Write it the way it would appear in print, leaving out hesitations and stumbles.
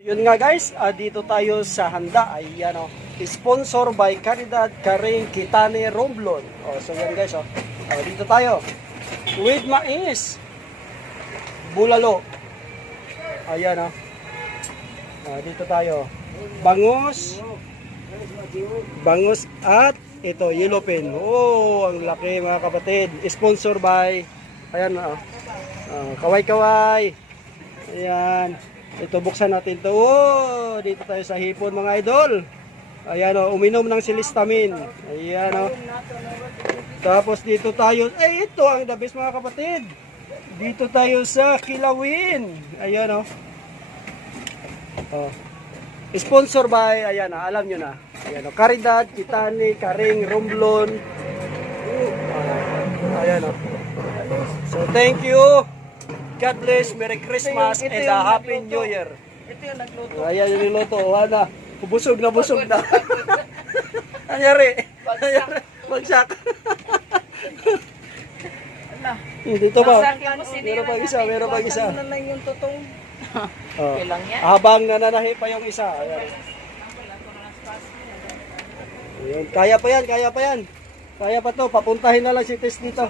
Yun nga guys, dito tayo sa handa. Ayan o. Sponsor by Caridad Karing Kitane Romblon. So yan guys o. Dito tayo. With mais. Bulalo. Ayan o. Dito tayo. Bangus. Bangus at ito, yellow pin. Oh, ang laki mga kapatid. Sponsor by, ayan o. Kaway-kaway. Ayan. Ito, buksan natin ito. Oh, dito tayo sa hipon mga idol. Ayan o, uminom ng silistamin. Ayan o. Tapos dito tayo, ito ang the best mga kapatid. Dito tayo sa Kilawin. Ayan o. Sponsor by, ayan na, alam nyo na. Ayan o, Caridad, Kitane, Karing, Romblon. Ayan o. So, thank you. God bless, Merry Christmas, and a Happy New Year. Ito yung nagluto. Ayan yung niluto. Wala. Busog na, busog na. Anyari. Bagsak. Ano? Dito pa. Meron pa isa, meron pa isa. Na lang yung tutong. Kailang yan. Habang nananahi pa yung isa. Ayan. Ayan. Kaya pa yan, kaya pa yan. Kaya pa to, papuntahin na lang si Tess dito.